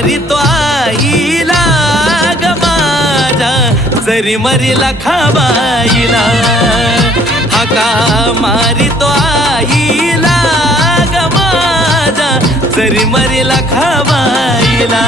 मारितो आईला ग माझ्या, जरी मरीला खाबाईला. हाका मारितो आईला ग माझ्या, जरी मरीला खाबाईला.